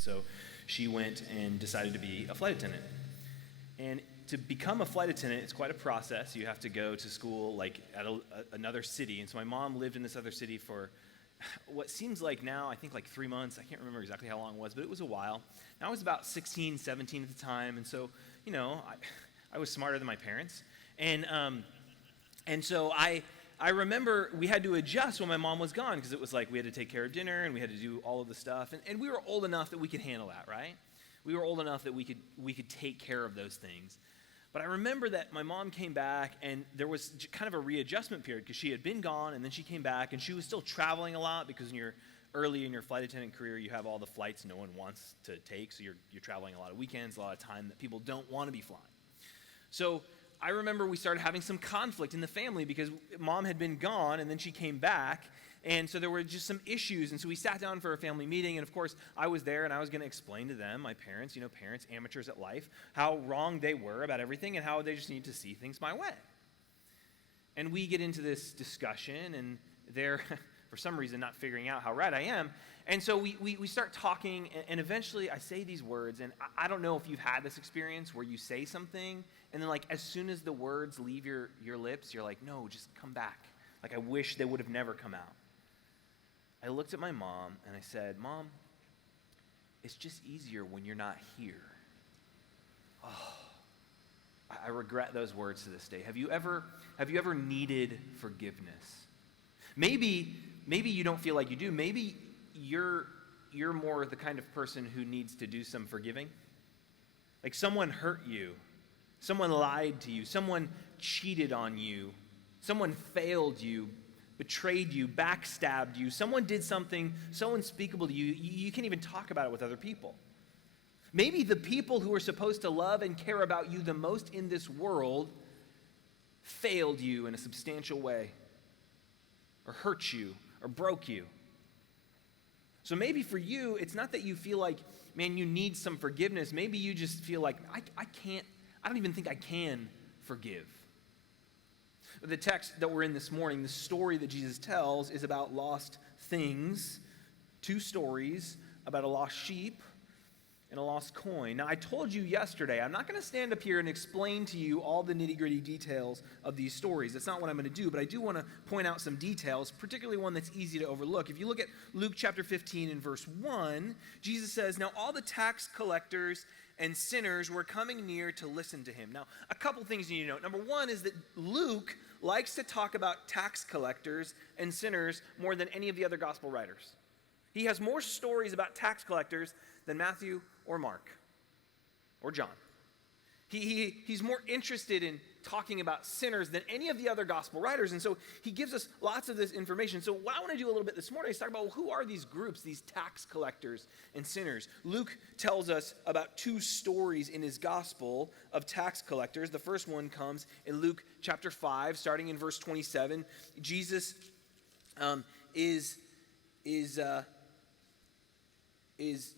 So she went and decided to be a flight attendant. And to become a flight attendant, it's quite a process. You have to go to school like at another city. And so my mom lived in this other city for what seems like now, I think like 3 months. I can't remember exactly how long it was, but it was a while. And I was about 16, 17 at the time. And so, I was smarter than my parents. And so I remember we had to adjust when my mom was gone, because it was like we had to take care of dinner and we had to do all of the stuff. And we were old enough that we could handle that, right? We were old enough that we could take care of those things. But I remember that my mom came back, and there was kind of a readjustment period because she had been gone, and then she came back, and she was still traveling a lot because when you're early in your flight attendant career, you have all the flights no one wants to take, so you're traveling a lot of weekends, a lot of time that people don't want to be flying. So I remember we started having some conflict in the family because mom had been gone, and then she came back, and so there were just some issues. And so we sat down for a family meeting, and of course I was there, and I was going to explain to them, my parents, parents, amateurs at life, how wrong they were about everything and how they just need to see things my way. And we get into this discussion, and they're, for some reason, not figuring out how right I am. And so we start talking, and eventually I say these words, and I don't know if you've had this experience where you say something, and then like as soon as the words leave your lips, you're like, no, just come back. Like I wish they would have never come out. I looked at my mom and I said, Mom, it's just easier when you're not here. Oh, I regret those words to this day. Have you ever needed forgiveness? Maybe you don't feel like you do. Maybe you're more the kind of person who needs to do some forgiving. Like someone hurt you. Someone lied to you. Someone cheated on you. Someone failed you, betrayed you, backstabbed you. Someone did something so unspeakable to you, you can't even talk about it with other people. Maybe the people who are supposed to love and care about you the most in this world failed you in a substantial way, or hurt you, or broke you. So maybe for you, it's not that you feel like, man, you need some forgiveness. Maybe you just feel like, I don't even think I can forgive. The text that we're in this morning, the story that Jesus tells, is about lost things. 2 stories about a lost sheep and a lost coin. Now, I told you yesterday, I'm not going to stand up here and explain to you all the nitty-gritty details of these stories. That's not what I'm going to do, but I do want to point out some details, particularly one that's easy to overlook. If you look at Luke chapter 15 and verse 1, Jesus says, "Now all the tax collectors and sinners were coming near to listen to him." Now, a couple things you need to know. Number one is that Luke likes to talk about tax collectors and sinners more than any of the other gospel writers. He has more stories about tax collectors than Matthew or Mark or John. He's more interested in talking about sinners than any of the other gospel writers, and so he gives us lots of this information. So what I want to do a little bit this morning is talk about, well, who are these groups, these tax collectors and sinners? Luke tells us about 2 stories in his gospel of tax collectors. The first one comes in Luke chapter 5, starting in verse 27. Jesus is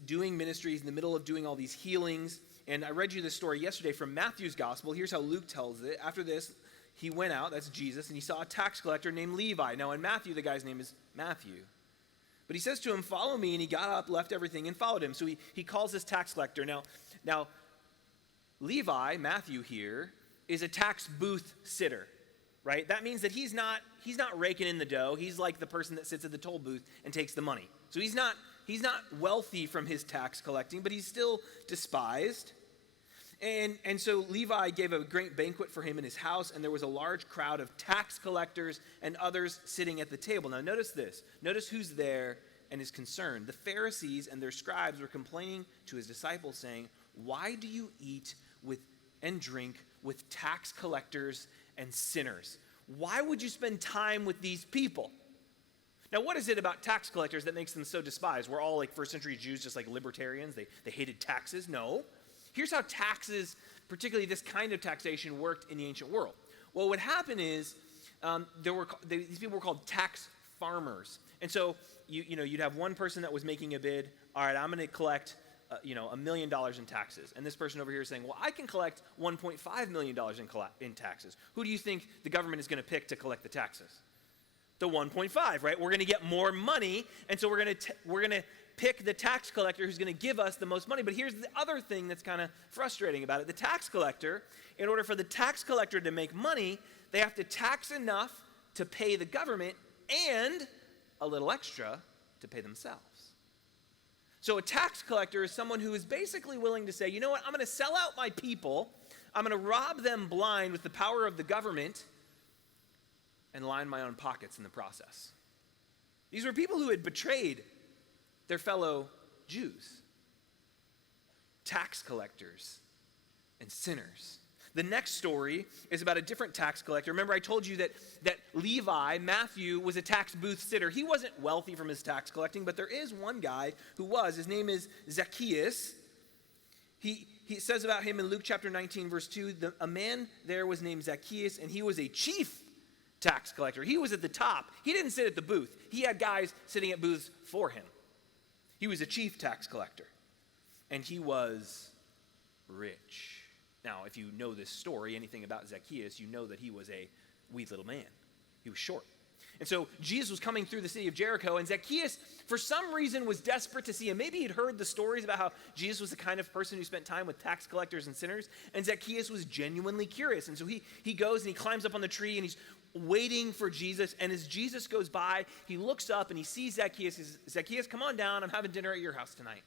doing ministries in the middle of doing all these healings. And I read you this story yesterday from Matthew's gospel. Here's how Luke tells it. After this, he went out, that's Jesus, and he saw a tax collector named Levi. Now in Matthew, the guy's name is Matthew. But he says to him, "Follow me," and he got up, left everything, and followed him. So he calls this tax collector. Now, Levi, Matthew here, is a tax booth sitter, right? That means that he's not raking in the dough. He's like the person that sits at the toll booth and takes the money. So he's not wealthy from his tax collecting, but he's still despised. And so Levi gave a great banquet for him in his house, and there was a large crowd of tax collectors and others sitting at the table. Now notice this. Notice who's there and is concerned. The Pharisees and their scribes were complaining to his disciples, saying, "Why do you eat and drink with tax collectors and sinners?" Why would you spend time with these people? Now, what is it about tax collectors that makes them so despised? We're all like first century Jews, just like libertarians. They hated taxes. No. Here's how taxes, particularly this kind of taxation, worked in the ancient world. Well, what happened is these people were called tax farmers. And so you'd have one person that was making a bid. All right, I'm going to collect $1 million in taxes. And this person over here is saying, well, I can collect $1.5 million in taxes. Who do you think the government is going to pick to collect the taxes? The 1.5, right? We're going to get more money, and so we're going to pick the tax collector who's going to give us the most money. But here's the other thing that's kind of frustrating about it. The tax collector, in order for the tax collector to make money, they have to tax enough to pay the government and a little extra to pay themselves. So a tax collector is someone who is basically willing to say, you know what, I'm going to sell out my people, I'm going to rob them blind with the power of the government, and line my own pockets in the process. These were people who had betrayed their fellow Jews, tax collectors and sinners. The next story is about a different tax collector. Remember, I told you that Levi, Matthew, was a tax booth sitter. He wasn't wealthy from his tax collecting, but there is one guy who was. His name is Zacchaeus. He says about him in Luke chapter 19, verse 2, a man there was named Zacchaeus, and he was a chief tax collector. He was at the top. He didn't sit at the booth. He had guys sitting at booths for him. He was a chief tax collector, and he was rich. Now, if you know this story, anything about Zacchaeus, you know that he was a wee little man. He was short. And so Jesus was coming through the city of Jericho, and Zacchaeus, for some reason, was desperate to see him. Maybe he'd heard the stories about how Jesus was the kind of person who spent time with tax collectors and sinners, and Zacchaeus was genuinely curious. And so he goes and he climbs up on the tree, and he's waiting for Jesus. And as Jesus goes by, he looks up and he sees Zacchaeus. He says, Zacchaeus, come on down. I'm having dinner at your house tonight.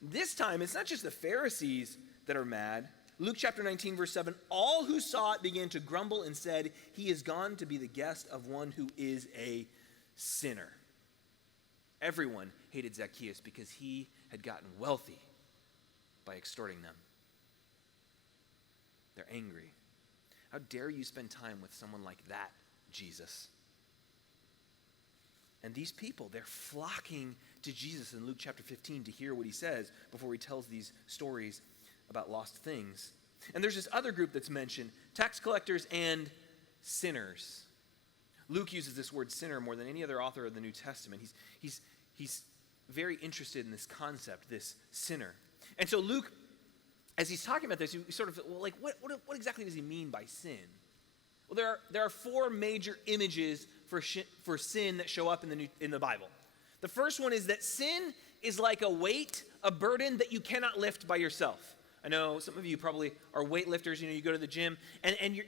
This time, it's not just the Pharisees that are mad. Luke chapter 19, verse 7, all who saw it began to grumble and said, he is gone to be the guest of one who is a sinner. Everyone hated Zacchaeus because he had gotten wealthy by extorting them. They're angry. How dare you spend time with someone like that, Jesus? And these people, they're flocking to Jesus in Luke chapter 15 to hear what he says before he tells these stories about lost things. And there's this other group that's mentioned, tax collectors and sinners. Luke uses this word sinner more than any other author of the New Testament. He's very interested in this concept, this sinner. And so Luke, as he's talking about this, he sort of, well, like, what exactly does he mean by sin? Well, there are four major images for sin that show up in the Bible. The first one is that sin is like a weight, a burden that you cannot lift by yourself. I know some of you probably are weightlifters. You go to the gym, and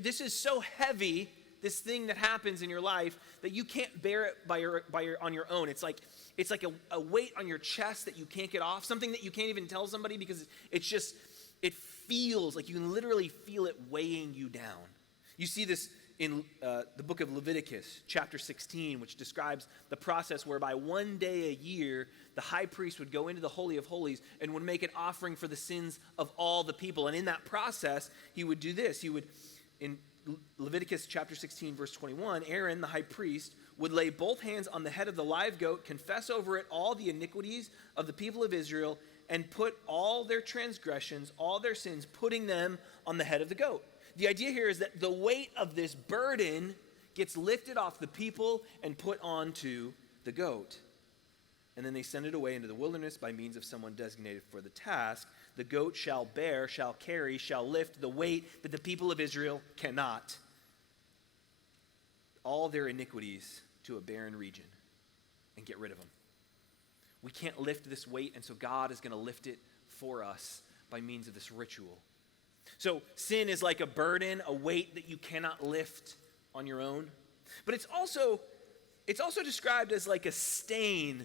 this is so heavy, this thing that happens in your life, that you can't bear it on your own. It's like a weight on your chest that you can't get off, something that you can't even tell somebody because it feels like you can literally feel it weighing you down. You see this in the book of Leviticus, chapter 16, which describes the process whereby one day a year, the high priest would go into the Holy of Holies and would make an offering for the sins of all the people. And in that process, he would do this. He would, in Leviticus chapter 16, verse 21, Aaron, the high priest, would lay both hands on the head of the live goat, confess over it all the iniquities of the people of Israel, and put all their transgressions, all their sins, putting them on the head of the goat. The idea here is that the weight of this burden gets lifted off the people and put onto the goat. And then they send it away into the wilderness by means of someone designated for the task. The goat shall bear, shall carry, shall lift the weight that the people of Israel cannot. All their iniquities to a barren region and get rid of them. We can't lift this weight, and so God is going to lift it for us by means of this ritual. So sin is like a burden, a weight that you cannot lift on your own. But it's also described as like a stain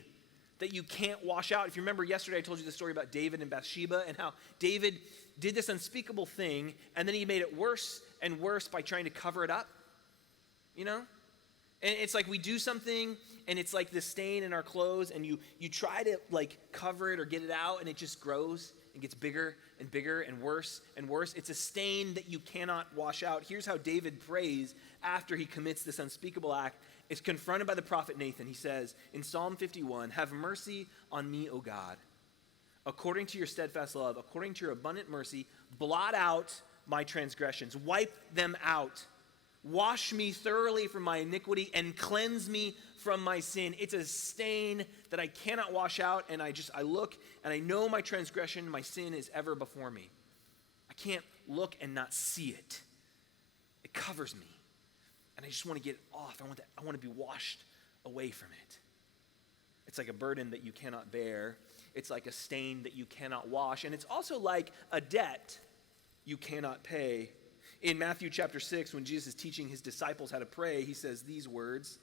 that you can't wash out. If you remember yesterday, I told you the story about David and Bathsheba and how David did this unspeakable thing, and then he made it worse and worse by trying to cover it up. And it's like we do something, and it's like this stain in our clothes, and you try to like cover it or get it out, and it just grows and gets bigger and bigger and worse and worse. It's a stain that you cannot wash out. Here's how David prays after he commits this unspeakable act. It's confronted by the prophet Nathan. He says in Psalm 51, "Have mercy on me, O God, according to your steadfast love, according to your abundant mercy, blot out my transgressions, wipe them out. Wash me thoroughly from my iniquity and cleanse me from my sin." It's a stain that I cannot wash out, and I look and I know my transgression, my sin is ever before me. I can't look and not see it. It covers me, and I just want to get it off. I want to be washed away from it. It's like a burden that you cannot bear. It's like a stain that you cannot wash. And it's also like a debt you cannot pay. In Matthew chapter 6, when Jesus is teaching his disciples how to pray, he says these words.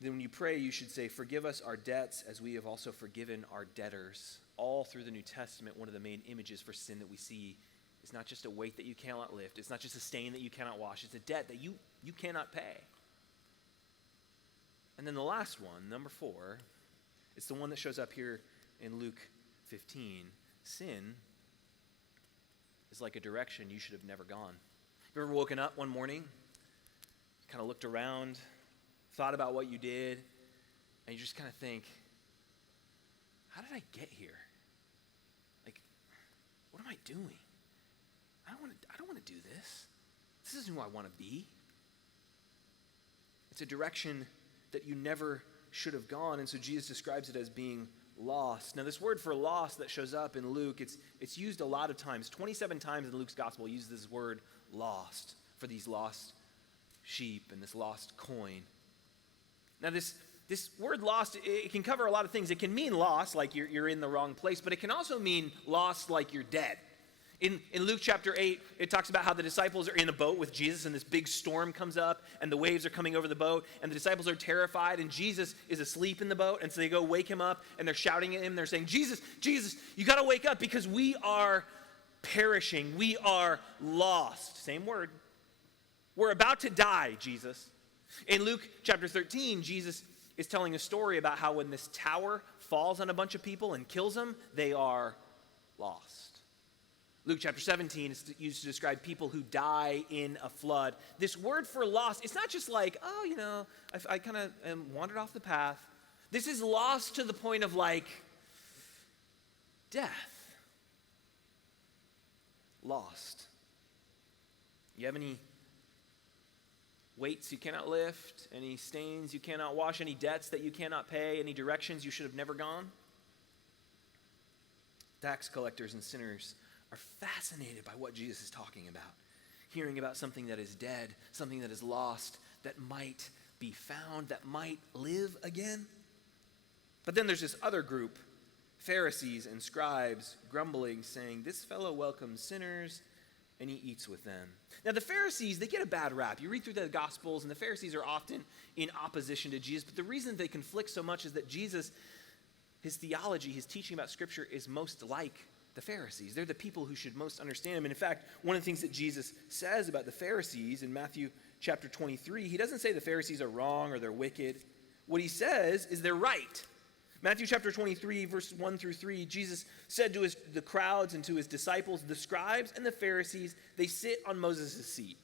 Then when you pray, you should say, "Forgive us our debts as we have also forgiven our debtors." All through the New Testament, one of the main images for sin that we see is not just a weight that you cannot lift. It's not just a stain that you cannot wash. It's a debt that you cannot pay. And then the last one, number 4, it's the one that shows up here in Luke 15. Sin is like a direction you should have never gone. You ever woken up one morning, kind of looked around, thought about what you did, and you just kind of think, how did I get here? Like, what am I doing? I don't want to do this. This isn't who I want to be. It's a direction that you never should have gone, and so Jesus describes it as being lost. Now, this word for lost that shows up in Luke, it's used a lot of times. 27 times in Luke's gospel, he uses this word lost for these lost sheep and this lost coin. Now, this word lost, it can cover a lot of things. It can mean lost, like you're in the wrong place, but it can also mean lost like you're dead. In Luke chapter 8, it talks about how the disciples are in a boat with Jesus, and this big storm comes up, and the waves are coming over the boat, and the disciples are terrified, and Jesus is asleep in the boat, and so they go wake him up, and they're shouting at him. They're saying, Jesus, you got to wake up because we are perishing. We are lost. Same word. We're about to die, Jesus. In Luke chapter 13, Jesus is telling a story about how when this tower falls on a bunch of people and kills them, they are lost. Luke chapter 17 is used to describe people who die in a flood. This word for lost, it's not just like, I kind of wandered off the path. This is lost to the point of like death. Lost. You have any weights you cannot lift, any stains you cannot wash, any debts that you cannot pay, any directions you should have never gone? Tax collectors and sinners are fascinated by what Jesus is talking about, hearing about something that is dead, something that is lost, that might be found, that might live again. But then there's this other group, Pharisees and scribes, grumbling, saying, "This fellow welcomes sinners, and he eats with them." Now the Pharisees, they get a bad rap. You read through the Gospels, and the Pharisees are often in opposition to Jesus, but the reason they conflict so much is that Jesus, his theology, his teaching about Scripture is most like the Pharisees. They're the people who should most understand him. And in fact, one of the things that Jesus says about the Pharisees in Matthew chapter 23, he doesn't say the Pharisees are wrong or they're wicked. What he says is they're right. Matthew chapter 23, verse 1 through 3, Jesus said to the crowds and to his disciples, "The scribes and the Pharisees, they sit on Moses' seat.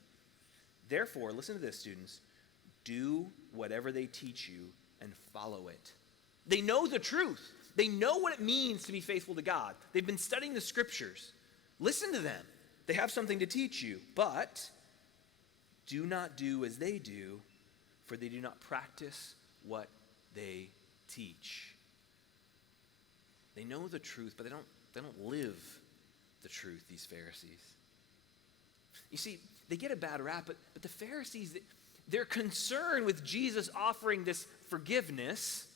Therefore," listen to this, students, "do whatever they teach you and follow it." They know the truth. They know what it means to be faithful to God. They've been studying the Scriptures. Listen to them. They have something to teach you. But do not do as they do, for they do not practice what they teach. They know the truth, but they don't live the truth, these Pharisees. You see, they get a bad rap, but the Pharisees, their concern with Jesus offering this forgiveness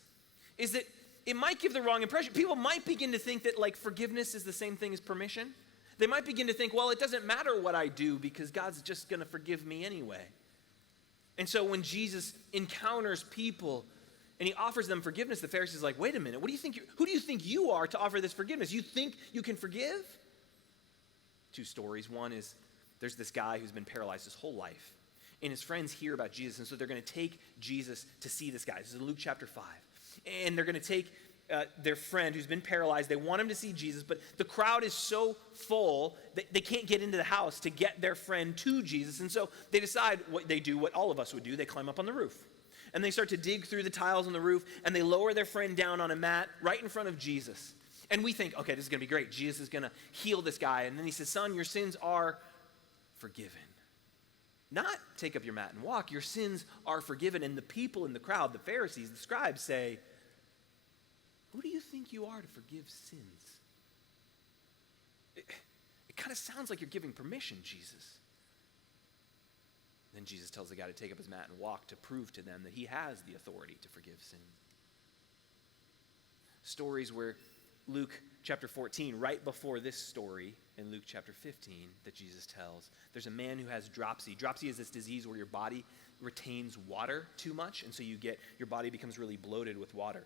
is that it might give the wrong impression. People might begin to think that like forgiveness is the same thing as permission. They might begin to think, well, it doesn't matter what I do because God's just going to forgive me anyway. And so when Jesus encounters people and he offers them forgiveness, the Pharisees are like, wait a minute, who do you think you are to offer this forgiveness? You think you can forgive? 2 stories. One is there's this guy who's been paralyzed his whole life. And his friends hear about Jesus, and so they're going to take Jesus to see this guy. This is Luke chapter 5. And they're going to take their friend who's been paralyzed. They want him to see Jesus, but the crowd is so full that they can't get into the house to get their friend to Jesus. And so they decide what all of us would do. They climb up on the roof. And they start to dig through the tiles on the roof, and they lower their friend down on a mat right in front of Jesus. And we think, okay, this is going to be great. Jesus is going to heal this guy. And then he says, "Son, your sins are forgiven." Not take up your mat and walk. Your sins are forgiven. And the people in the crowd, the Pharisees, the scribes say, "Who do you think you are to forgive sins?" It kind of sounds like you're giving permission, Jesus. Then Jesus tells the guy to take up his mat and walk to prove to them that he has the authority to forgive sins. stories where Luke chapter 14, right before this story in Luke chapter 15 that Jesus tells, there's a man who has dropsy. Dropsy is this disease where your body retains water too much, and so your body becomes really bloated with water.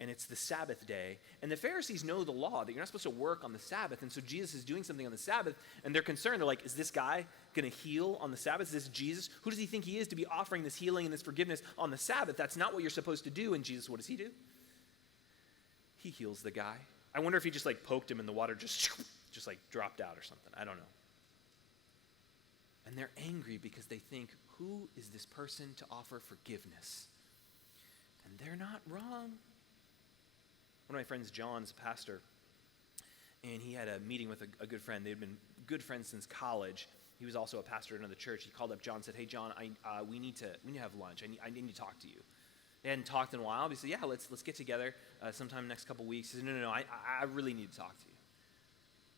And it's the Sabbath day, and the Pharisees know the law that you're not supposed to work on the Sabbath, and so Jesus is doing something on the Sabbath, and they're concerned. They're like, is this guy going to heal on the Sabbath? Is this Jesus? Who does he think he is to be offering this healing and this forgiveness on the Sabbath? That's not what you're supposed to do. And Jesus, what does he do? He heals the guy. I wonder if he just like poked him and the water just like dropped out or something. I don't know. And they're angry because they think, who is this person to offer forgiveness? And they're not wrong. One of my friends, John's a pastor, and he had a meeting with a good friend. They'd been good friends since college. He was also a pastor at another church. He called up John and said, hey, John, we need to have lunch. I need to talk to you. They hadn't talked in a while. He said, yeah, let's get together sometime next couple weeks. He said, no, I really need to talk to you.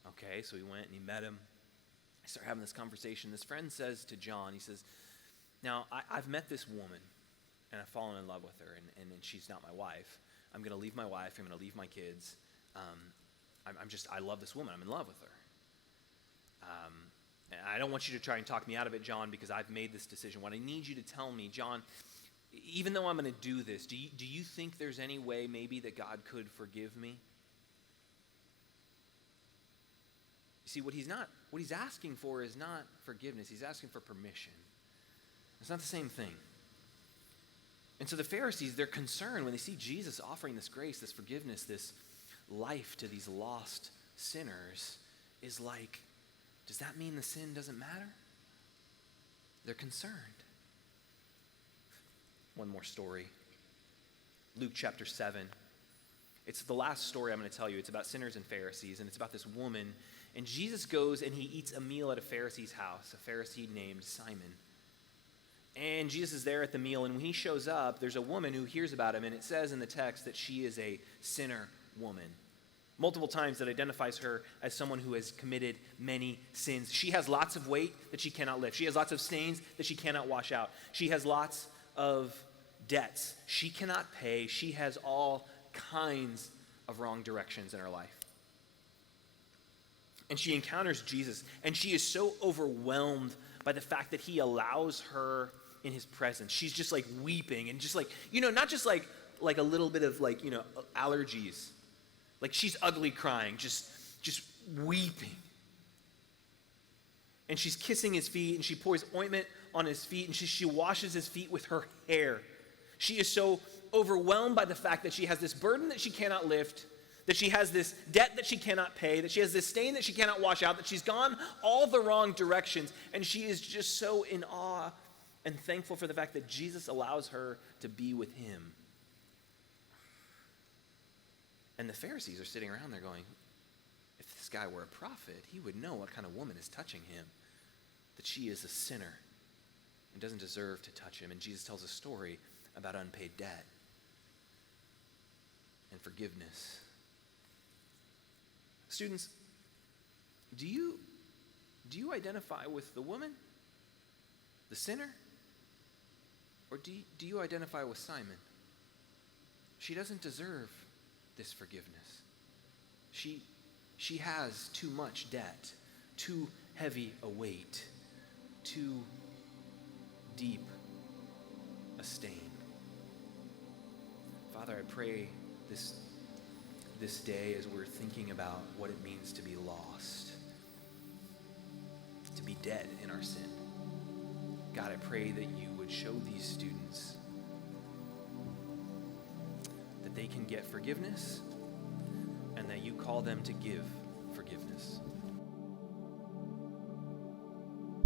Okay, so he went and he met him. I started having this conversation. This friend says to John, he says, now, I've met this woman, and I've fallen in love with her, and she's not my wife. I'm going to leave my wife. I'm going to leave my kids. I love this woman. I'm in love with her. And I don't want you to try and talk me out of it, John, because I've made this decision. What I need you to tell me, John, even though I'm going to do this, do you think there's any way maybe that God could forgive me? You see, what he's asking for is not forgiveness. He's asking for permission. It's not the same thing. And so the Pharisees, they're concerned when they see Jesus offering this grace, this forgiveness, this life to these lost sinners, is like, does that mean the sin doesn't matter? They're concerned. One more story. Luke chapter 7. It's the last story I'm going to tell you. It's about sinners and Pharisees, and it's about this woman. And Jesus goes and he eats a meal at a Pharisee's house, a Pharisee named Simon. And Jesus is there at the meal, and when he shows up, there's a woman who hears about him, and it says in the text that she is a sinner woman. Multiple times that identifies her as someone who has committed many sins. She has lots of weight that she cannot lift. She has lots of stains that she cannot wash out. She has lots of debts she cannot pay. She has all kinds of wrong directions in her life. And she encounters Jesus, and she is so overwhelmed by the fact that he allows her in his presence. She's just like weeping and just like, not just like a little bit of allergies. Like she's ugly crying, just weeping. And she's kissing his feet, and she pours ointment on his feet, and she washes his feet with her hair. She is so overwhelmed by the fact that she has this burden that she cannot lift, that she has this debt that she cannot pay, that she has this stain that she cannot wash out, that she's gone all the wrong directions, and she is just so in awe and thankful for the fact that Jesus allows her to be with him. And the Pharisees are sitting around there going, if this guy were a prophet, he would know what kind of woman is touching him, that she is a sinner and doesn't deserve to touch him. And Jesus tells a story about unpaid debt and forgiveness. Students, do you identify with the woman, the sinner, or do you identify with Simon? She doesn't deserve this forgiveness. She has too much debt, too heavy a weight, too deep a stain. Father, I pray this day as we're thinking about what it means to be lost, to be dead in our sin. God, I pray that you would show these students that they can get forgiveness and that you call them to give